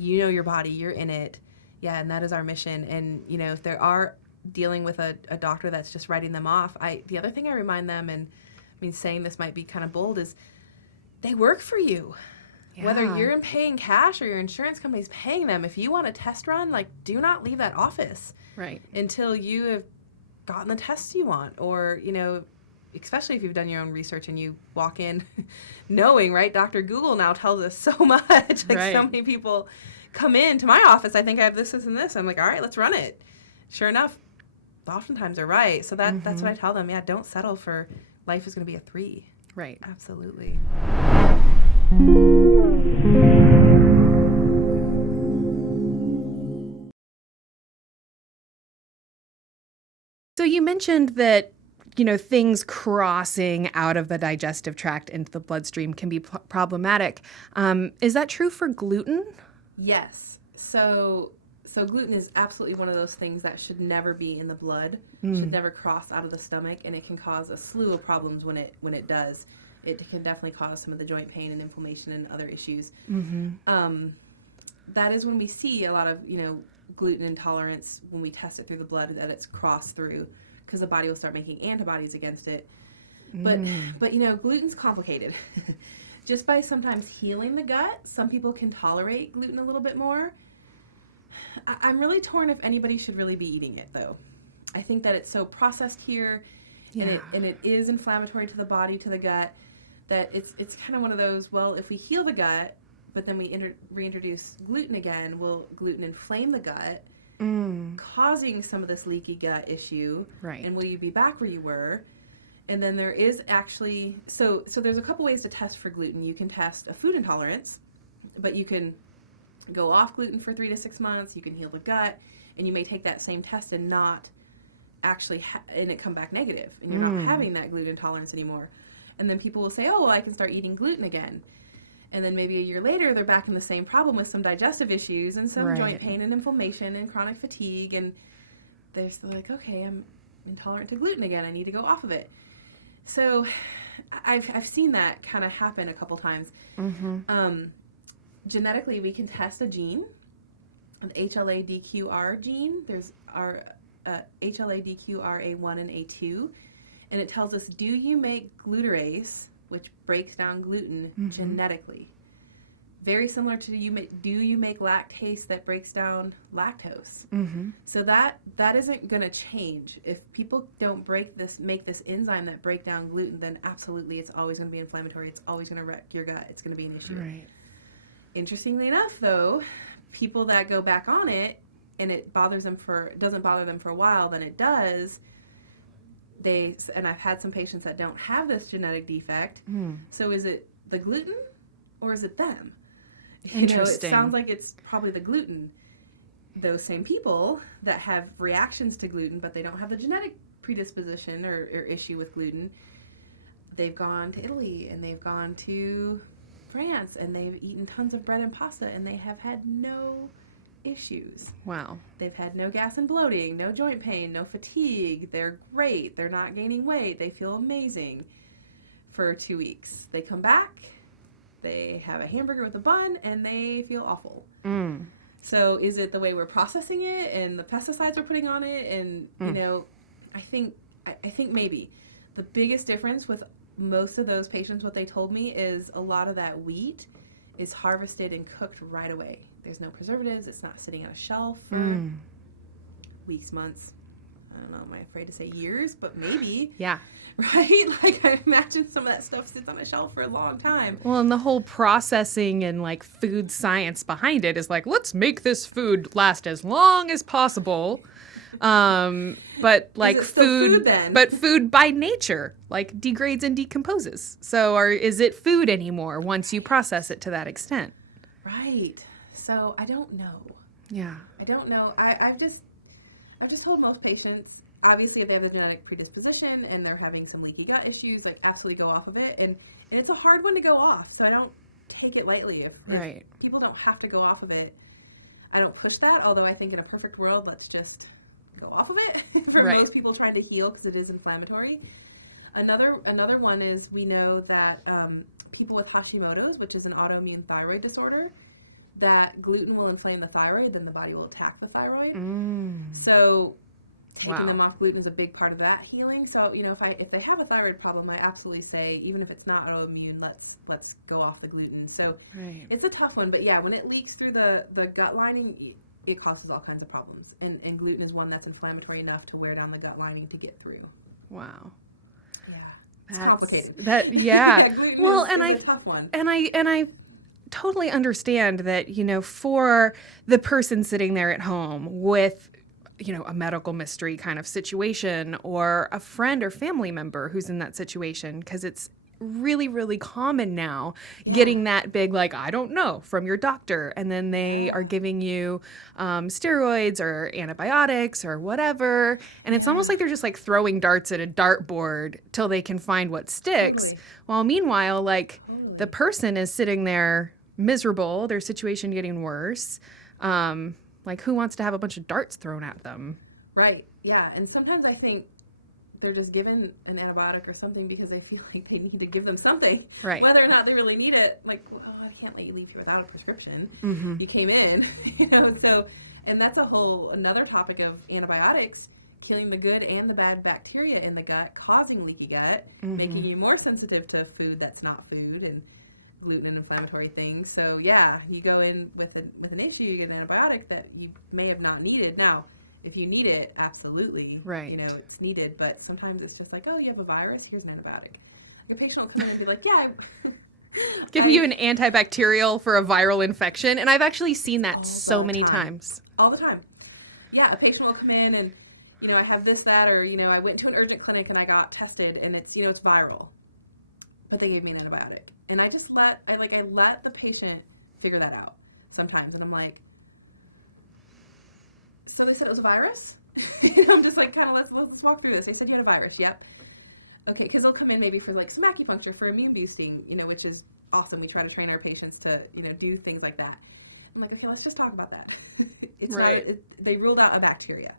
You know your body, you're in it. Yeah, and that is our mission. And, you know, if they are dealing with a doctor that's just writing them off, the other thing I remind them, and I mean, saying this might be kind of bold, is they work for you. Yeah. Whether you're paying cash or your insurance company's paying them, if you want a test run, like, do not leave that office until you have gotten the tests you want. Or, you know, especially if you've done your own research and you walk in knowing, right, Dr. Google now tells us so much. Like, so many people come into my office, I think I have this, this, and this. I'm like, all right, let's run it. Sure enough, oftentimes they're right. So that's what I tell them. Yeah, don't settle for life is going to be a 3. Right. Absolutely. So you mentioned that, you know, things crossing out of the digestive tract into the bloodstream can be problematic. Is that true for gluten? Yes. So gluten is absolutely one of those things that should never be in the blood, should never cross out of the stomach, and it can cause a slew of problems when it does. It can definitely cause some of the joint pain and inflammation and other issues. That is when we see a lot of, you know, gluten intolerance when we test it through the blood, that it's crossed through, because the body will start making antibodies against it. But you know, gluten's complicated. Just by sometimes healing the gut, some people can tolerate gluten a little bit more. I'm really torn if anybody should really be eating it, though. I think that it's so processed here, and it is inflammatory to the body, to the gut, that it's kind of one of those, well, if we heal the gut, but then we reintroduce gluten again, will gluten inflame the gut, causing some of this leaky gut issue, and will you be back where you were? And then there is actually, so there's a couple ways to test for gluten. You can test a food intolerance, but you can go off gluten for 3 to 6 months. You can heal the gut, and you may take that same test and not actually, and it come back negative, and you're not having that gluten intolerance anymore. And then people will say, oh, well, I can start eating gluten again. And then maybe a year later, they're back in the same problem with some digestive issues and some joint pain and inflammation and chronic fatigue. And they're still like, okay, I'm intolerant to gluten again. I need to go off of it. So I've seen that kind of happen a couple times. Genetically, we can test a gene, the HLA-DQR gene. There's our HLA-DQR A1 and A2. And it tells us, do you make glutarase, which breaks down gluten genetically? Very similar to do you make lactase that breaks down lactose? So that isn't going to change. If people don't make this enzyme that break down gluten, then absolutely it's always going to be inflammatory. It's always going to wreck your gut. It's going to be an issue. Interestingly enough, though, people that go back on it and it doesn't bother them for a while, then it does. And I've had some patients that don't have this genetic defect. So is it the gluten or is it them? You know, it sounds like it's probably the gluten. Those same people that have reactions to gluten, but they don't have the genetic predisposition or issue with gluten, they've gone to Italy and they've gone to France and they've eaten tons of bread and pasta and they have had no issues. Wow. They've had no gas and bloating, no joint pain, no fatigue. They're great. They're not gaining weight. They feel amazing for 2 weeks. They come back, they have a hamburger with a bun, and they feel awful. So is it the way we're processing it and the pesticides we're putting on it? And, you know, I think maybe the biggest difference with most of those patients, what they told me is a lot of that wheat is harvested and cooked right away. There's no preservatives. It's not sitting on a shelf for weeks, months. I don't know. Am I afraid to say years? But maybe. Yeah. Right? Like, I imagine some of that stuff sits on a shelf for a long time. Well, and the whole processing and, like, food science behind it is like, let's make this food last as long as possible. But, like, is it still food then? But food by nature, like, degrades and decomposes. So is it food anymore once you process it to that extent? Right. So I don't know. Yeah. I don't know. I've just told most patients, obviously if they have the genetic predisposition and they're having some leaky gut issues, like, absolutely go off of it. And it's a hard one to go off. So I don't take it lightly. If people don't have to go off of it, I don't push that. Although I think in a perfect world, let's just go off of it for most people trying to heal, because it is inflammatory. Another one is, we know that people with Hashimoto's, which is an autoimmune thyroid disorder, that gluten will inflame the thyroid, then the body will attack the thyroid. So taking them off gluten is a big part of that healing. So, if they have a thyroid problem, I absolutely say, even if it's not autoimmune, let's go off the gluten. So it's a tough one. But yeah, when it leaks through the gut lining, it causes all kinds of problems. And gluten is one that's inflammatory enough to wear down the gut lining to get through. Wow. Yeah. It's complicated. Yeah. Gluten is a tough one. And I totally understand that, for the person sitting there at home with, a medical mystery kind of situation, or a friend or family member who's in that situation, because it's really, really common now getting that big, I don't know, from your doctor. And then they are giving you steroids or antibiotics or whatever. And it's almost like they're just throwing darts at a dartboard till they can find what sticks. Totally. While meanwhile, the person is sitting there miserable, their situation getting worse. Who wants to have a bunch of darts thrown at them? Right. Yeah. And sometimes I think they're just given an antibiotic or something because they feel like they need to give them something, whether or not they really need it. I can't let you leave here without a prescription. You came in, so, and that's another topic of antibiotics, killing the good and the bad bacteria in the gut, causing leaky gut, making you more sensitive to food that's not food, and gluten and inflammatory things. So yeah, you go in with an issue, you get an antibiotic that you may have not needed. Now, if you need it, absolutely, it's needed. But sometimes it's just you have a virus, here's an antibiotic. A patient will come in and be like, yeah, giving you an antibacterial for a viral infection. And I've actually seen that so many times. All the time. Yeah, a patient will come in and, I have this, that, or, I went to an urgent clinic and I got tested and it's, it's viral. But they gave me an antibiotic. And I just let the patient figure that out sometimes. And I'm like, so they said it was a virus? I'm just let's walk through this. They said you had a virus. Yep. Okay, because they'll come in maybe for some acupuncture for immune boosting, which is awesome. We try to train our patients to, do things like that. I'm like, okay, let's just talk about that. It's not, they ruled out a bacteria.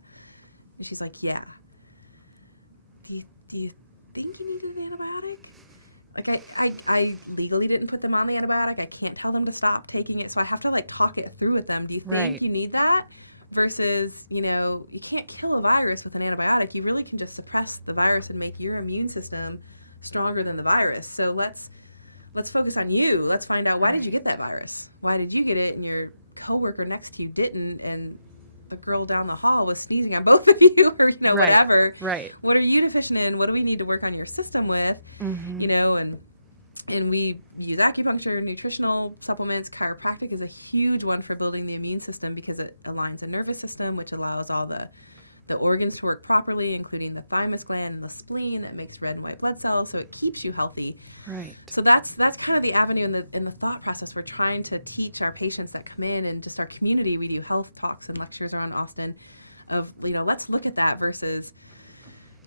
And she's like, yeah. Do you think you needed an antibiotic? I legally didn't put them on the antibiotic. I can't tell them to stop taking it. So I have to talk it through with them. Do you think you need that? Versus, you can't kill a virus with an antibiotic. You really can just suppress the virus and make your immune system stronger than the virus. So let's focus on you. Let's find out, why did you get that virus? Why did you get it and your coworker next to you didn't? And the girl down the hall was sneezing on both of you, or, whatever. Right. What are you deficient in? What do we need to work on your system with? And we use acupuncture, nutritional supplements. Chiropractic is a huge one for building the immune system because it aligns the nervous system, which allows all the organs to work properly, including the thymus gland and the spleen that makes red and white blood cells, so it keeps you healthy. Right. So that's kind of the avenue in the thought process. We're trying to teach our patients that come in, and just our community. We do health talks and lectures around Austin of, let's look at that versus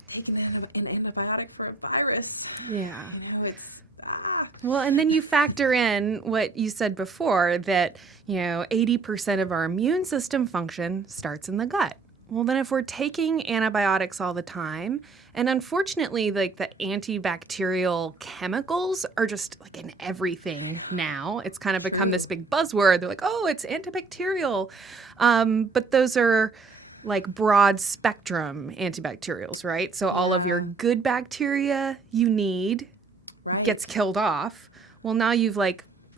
taking an antibiotic for a virus. Yeah. It's Well, and then you factor in what you said before, that 80% of our immune system function starts in the gut. Well, then if we're taking antibiotics all the time, and unfortunately, the antibacterial chemicals are just in everything now. It's kind of become this big buzzword. They're like, oh, it's antibacterial. But those are broad spectrum antibacterials, right? So all of your good bacteria you need gets killed off. Well, now you've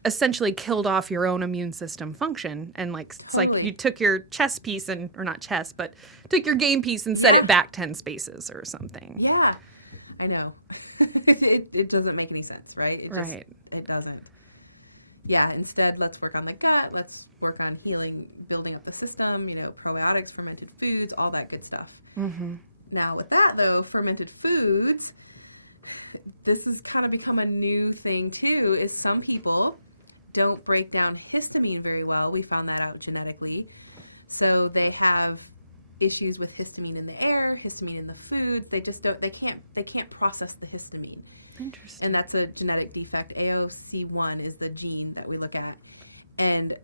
essentially killed off your own immune system function, and totally. You took your chess piece or not chess, but took your game piece and set it back 10 spaces or something. Yeah, I know. it doesn't make any sense, right? It doesn't. Yeah, instead, let's work on the gut. Let's work on healing, building up the system, probiotics, fermented foods, all that good stuff. Now, with that, though, fermented foods, this has kind of become a new thing, too, is some people don't break down histamine very well. We found that out genetically. So they have issues with histamine in the air, histamine in the foods. They can't process the histamine. And that's a genetic defect. AOC1 is the gene that we look at. And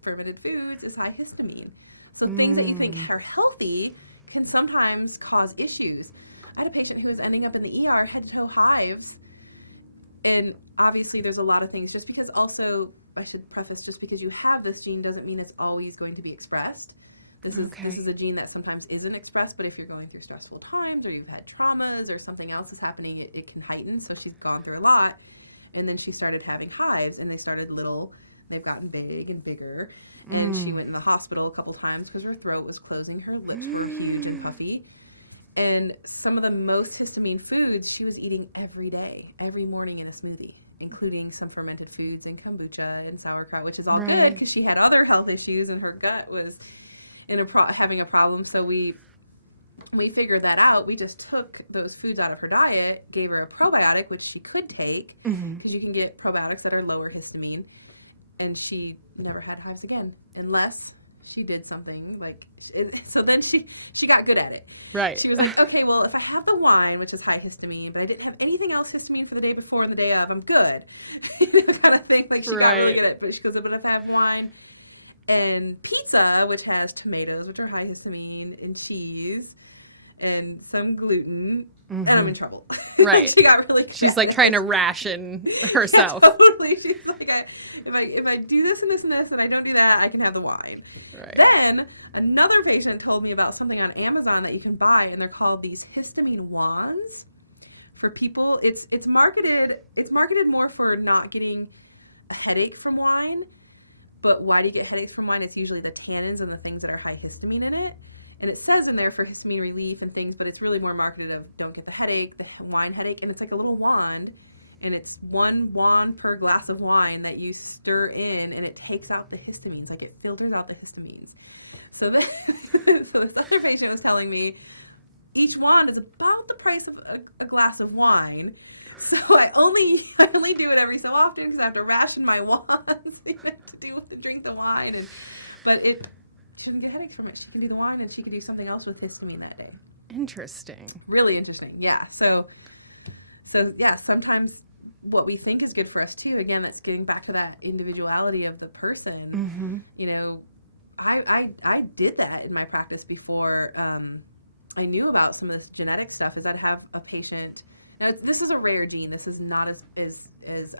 fermented foods is high histamine. So things that you think are healthy can sometimes cause issues. I had a patient who was ending up in the ER, head-to-toe hives. And obviously there's a lot of things, just because also should preface, just because you have this gene doesn't mean it's always going to be expressed. This is a gene that sometimes isn't expressed, but if you're going through stressful times or you've had traumas or something else is happening, it can heighten. So she's gone through a lot. And then she started having hives, and they started little. They've gotten big and bigger. And she went in the hospital a couple times because her throat was closing. Her lips were huge and puffy. And some of the most histamine foods she was eating every day, every morning in a smoothie, including some fermented foods and kombucha and sauerkraut, which is all good because she had other health issues and her gut was having a problem. So we figured that out. We just took those foods out of her diet, gave her a probiotic, which she could take because you can get probiotics that are lower histamine. And she never had hives again unless she did something like, so then she got good at it. Right. She was like, okay, well, if I have the wine, which is high histamine, but I didn't have anything else histamine for the day before and the day of, I'm good. Kind of thing. Like she got really good at it. But she goes, but if I have wine and pizza, which has tomatoes, which are high histamine, and cheese and some gluten, and I'm in trouble. Right. Like she got really good at it. She's like trying to ration herself. Yeah, totally. She's like, if I do this and this and this and I don't do that, I can have the wine. Right. Then another patient told me about something on Amazon that you can buy, and they're called these histamine wands for people. It's marketed more for not getting a headache from wine. But why do you get headaches from wine? It's usually the tannins and the things that are high histamine in it. And it says in there for histamine relief and things, but it's really more marketed of don't get the headache, the wine headache. And it's like a little wand, and it's 1 wand per glass of wine that you stir in, and it takes out the histamines. Like it filters out the histamines. So so this other patient was telling me each wand is about the price of a glass of wine. So I only do it every so often because I have to ration my wands to drink the wine. But it shouldn't get headaches from it. She can do the wine, and she can do something else with histamine that day. Interesting. Really interesting. Yeah. So yeah, sometimes what we think is good for us too, again, that's getting back to that individuality of the person. I did that in my practice before I knew about some of this genetic stuff. Is I'd have a patient. Now this is a rare gene. This is not as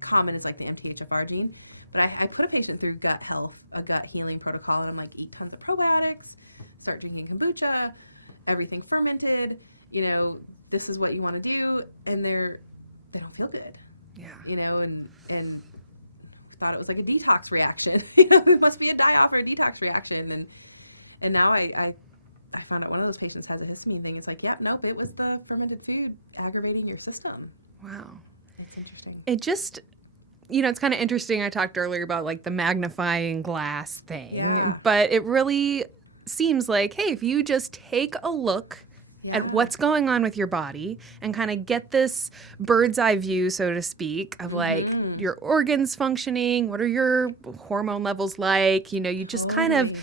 common as like the MTHFR gene, but I put a patient through gut health, a gut healing protocol, and I'm like, eat tons of probiotics, start drinking kombucha, everything fermented. This is what you want to do, and they don't feel good. Yeah. And thought it was like a detox reaction. It must be a die-off or a detox reaction, and now I found out one of those patients has a histamine thing. It's like, yep, nope, it was the fermented food aggravating your system. Wow. It's interesting. It just, it's kind of interesting. I talked earlier about like the magnifying glass thing. Yeah. But it really seems like, hey, if you just take a look at what's going on with your body and kind of get this bird's eye view, so to speak, of like your organs functioning, what are your hormone levels like, you just kind of...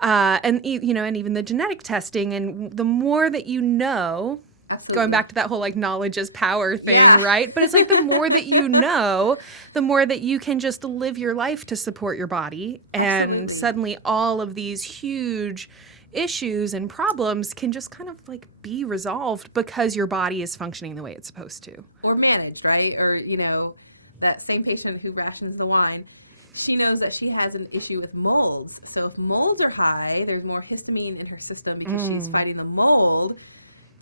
and even the genetic testing, and the more that you know, absolutely, going back to that whole like knowledge is power thing, yeah. right? But it's like the more that you know, the more that you can just live your life to support your body. And absolutely. Suddenly all of these huge issues and problems can just kind of like be resolved because your body is functioning the way it's supposed to. Or managed, right? Or, that same patient who rations the wine, she knows that she has an issue with molds. So if molds are high, there's more histamine in her system because she's fighting the mold.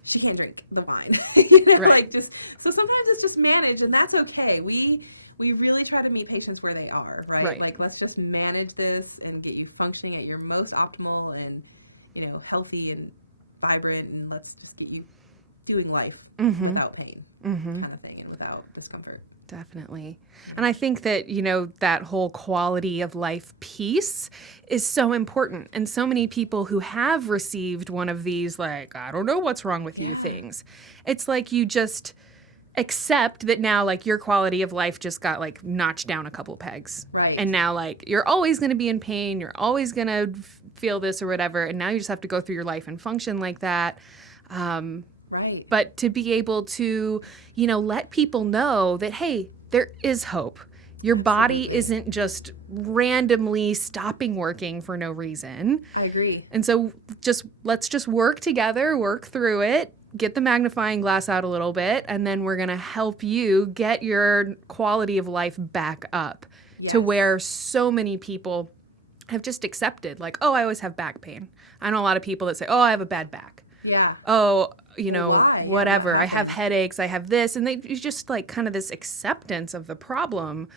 She can't drink the wine, right. So sometimes it's just managed, and that's okay. We really try to meet patients where they are, right? Like, let's just manage this and get you functioning at your most optimal and, healthy and vibrant, and let's just get you doing life without pain kind of thing and without discomfort. Definitely. Yeah. And I think that, that whole quality of life piece is so important. And so many people who have received one of these, like, I don't know what's wrong with you things. It's like you just accept that now, like, your quality of life just got, like, notched down a couple pegs. Right. And now, like, you're always going to be in pain. You're always going to feel this or whatever. And now you just have to go through your life and function like that. Right. But to be able to, let people know that, hey, there is hope. Your body isn't just randomly stopping working for no reason. I agree. And so let's just work together, work through it, get the magnifying glass out a little bit, and then we're going to help you get your quality of life back up. Yes. to where so many people have just accepted, like, oh, I always have back pain. I know a lot of people that say, oh, I have a bad back. Yeah. Oh, you know, why? Yeah, whatever. what I have happened? headaches. I have this. And it's just like kind of this acceptance of the problem.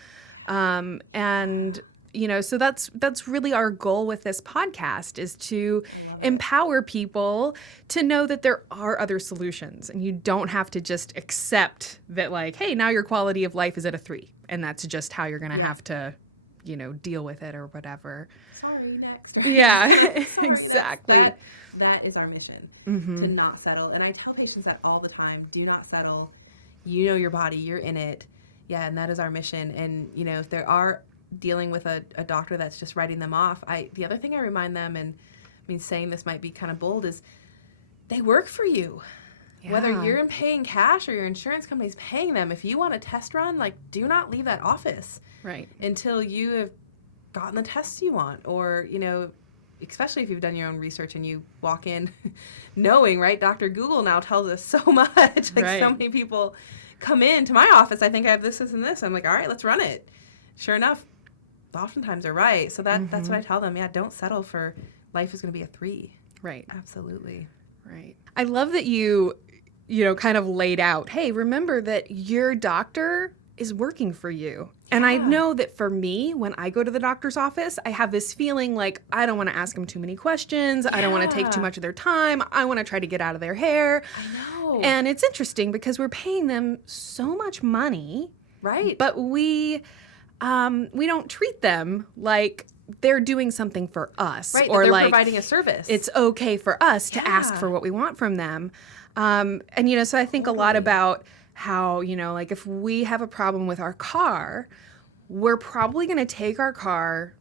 And, you know, so that's really our goal with this podcast, is to I love it. empower people to know that there are other solutions, and you don't have to just accept that, like, hey, now your quality of life is at a 3, and that's just how you're going to have to, you know, deal with it or whatever. Sorry, next, right? Yeah. Just kinda, sorry, Exactly. that is our mission, to not settle. And I tell patients that all the time, do not settle. You know your body, you're in it. Yeah, and that is our mission. And, you know, if there are dealing with a doctor that's just writing them off, the other thing I remind them, and I mean, saying this might be kind of bold, is they work for you. Yeah. Whether you're paying cash or your insurance company's paying them, if you want a test run, like, do not leave that office until you have gotten the tests you want. Or, you know, especially if you've done your own research and you walk in knowing, right, Dr. Google now tells us so much. Like, so many people come into my office, I think I have this, and this. I'm like, all right, let's run it. Sure enough, oftentimes they're right. So that's what I tell them. Yeah, don't settle for life is going to be a 3. Right. Absolutely. Right. I love that you know, kind of laid out, hey, remember that your doctor is working for you. Yeah. And I know that for me, when I go to the doctor's office, I have this feeling like I don't want to ask them too many questions. Yeah. I don't want to take too much of their time. I want to try to get out of their hair. I know. And it's interesting because we're paying them so much money. Right. But we don't treat them like they're doing something for us. Right, that they're providing a service. It's okay for us to ask for what we want from them. And, you know, so I think a lot about how, you know, like, if we have a problem with our car, we're probably going to take our car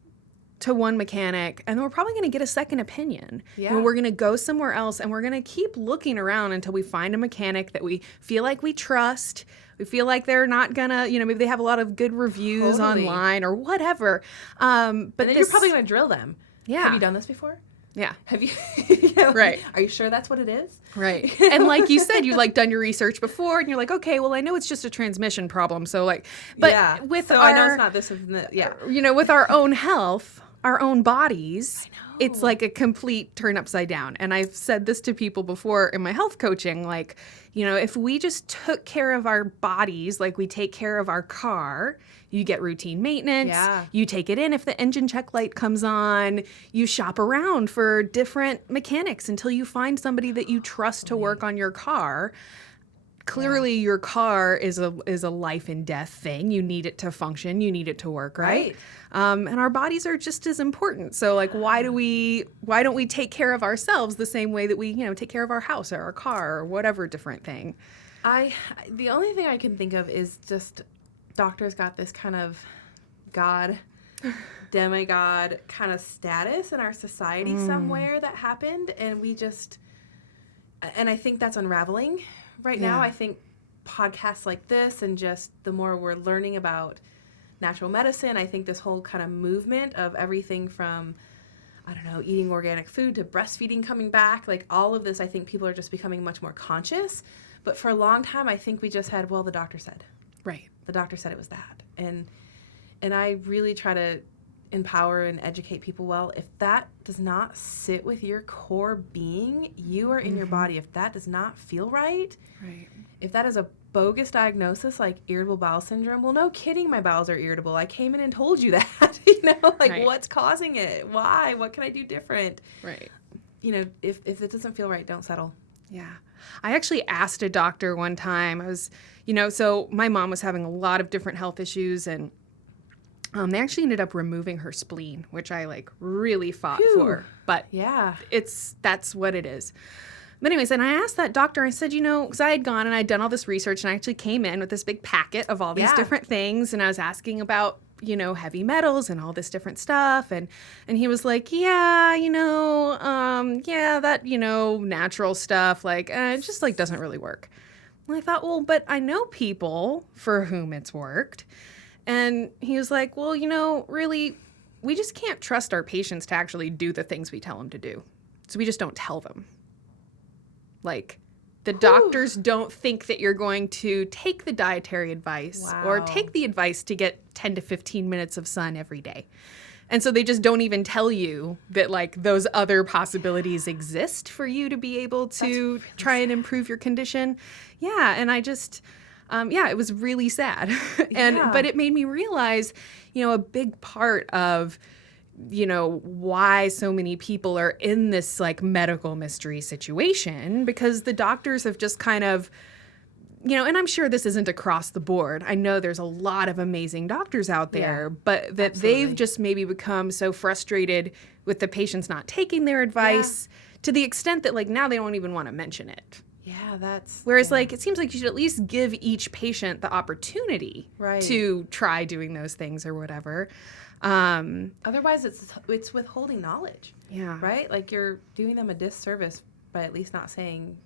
to one mechanic, and then we're probably going to get a second opinion. Yeah. And we're going to go somewhere else, and we're going to keep looking around until we find a mechanic that we feel like we trust. We feel like they're not gonna, you know, maybe they have a lot of good reviews online or whatever. And then you're probably going to drill them. Yeah. Have you done this before? Yeah. Have you, you know, are you sure that's what it is? Right. And like you said, you like done your research before, and you're like, okay, well, I know it's just a transmission problem. So like, but so I know it's not this and that. Yeah. You know, with our own health, our own bodies, I know. It's like a complete turn upside down. And I've said this to people before in my health coaching, like, you know, if we just took care of our bodies like we take care of our car, you get routine maintenance. Yeah. You take it in if the engine check light comes on. You shop around for different mechanics until you find somebody that you trust to work on your car. Clearly, your car is a life and death thing. You need it to function. You need it to work. Right. And our bodies are just as important. So, like, why don't we take care of ourselves the same way that we, you know, take care of our house or our car or whatever different thing? The only thing I can think of is just doctors got this kind of demigod kind of status in our society somewhere that happened, and I think that's unraveling right now. I think podcasts like this, and just the more we're learning about natural medicine, I think this whole kind of movement of everything from, I don't know, eating organic food to breastfeeding coming back, like all of this, I think people are just becoming much more conscious. But for a long time, I think we just had, well, the doctor said. Right. The doctor said it was that. And I really try to empower and educate people. Well, if that does not sit with your core being, you are in your body. If that does not feel right, if that is a bogus diagnosis like irritable bowel syndrome, well, no kidding, my bowels are irritable. I came in and told you that. You know, like, what's causing it? Why? What can I do different? Right. You know, if it doesn't feel right, don't settle. Yeah. I actually asked a doctor one time, so my mom was having a lot of different health issues, and they actually ended up removing her spleen, which I really fought for. But that's what it is. But anyways, and I asked that doctor, I said, because I had gone and I'd done all this research, and I actually came in with this big packet of all these different things, and I was asking about, heavy metals and all this different stuff, and he was like, that, natural stuff, it just, doesn't really work. And I thought, well, but I know people for whom it's worked. And he was like, well, really, we just can't trust our patients to actually do the things we tell them to do. So we just don't tell them. The doctors don't think that you're going to take the dietary advice or take the advice to get 10 to 15 minutes of sun every day. And so they just don't even tell you that, like, those other possibilities exist for you to be able to really try and improve your condition. Yeah, and I just, it was really sad. But it made me realize, a big part of why so many people are in this like medical mystery situation, because the doctors have just kind of, and I'm sure this isn't across the board. I know there's a lot of amazing doctors out there, but that they've just maybe become so frustrated with the patients not taking their advice to the extent that like now they won't even want to mention it. Yeah, that's... Whereas, like, it seems like you should at least give each patient the opportunity to try doing those things or whatever. Otherwise, it's withholding knowledge, right? Like you're doing them a disservice by at least not saying,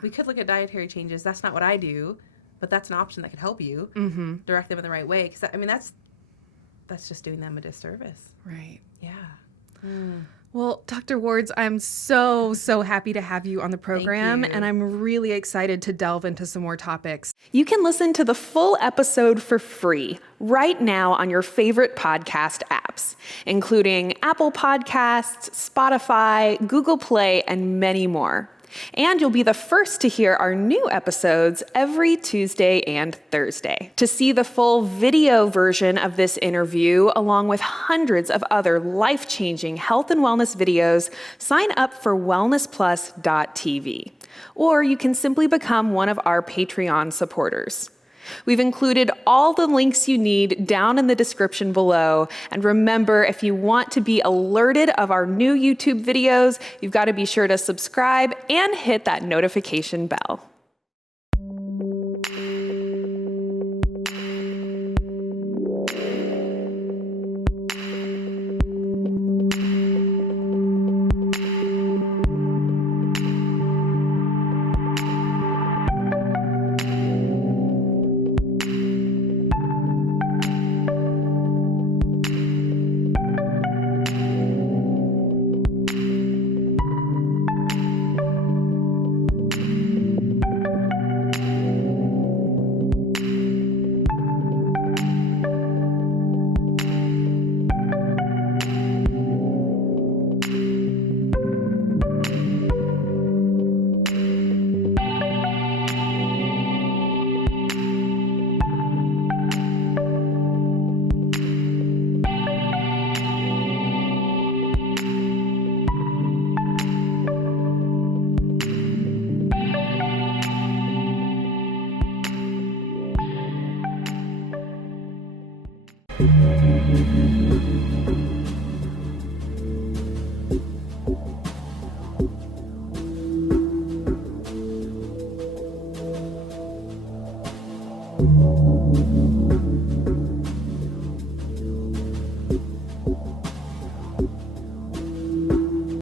we could look at dietary changes. That's not what I do, but that's an option that could help you. Direct them in the right way. Because, I mean, that's just doing them a disservice. Right. Yeah. Well, Dr. Wards, I'm so happy to have you on the program. Thank you. And I'm really excited to delve into some more topics. You can listen to the full episode for free right now on your favorite podcast apps, including Apple Podcasts, Spotify, Google Play, and many more. And you'll be the first to hear our new episodes every Tuesday and Thursday. To see the full video version of this interview, along with hundreds of other life-changing health and wellness videos, sign up for WellnessPlus.tv. Or you can simply become one of our Patreon supporters. We've included all the links you need down in the description below. And remember, if you want to be alerted of our new YouTube videos, you've got to be sure to subscribe and hit that notification bell.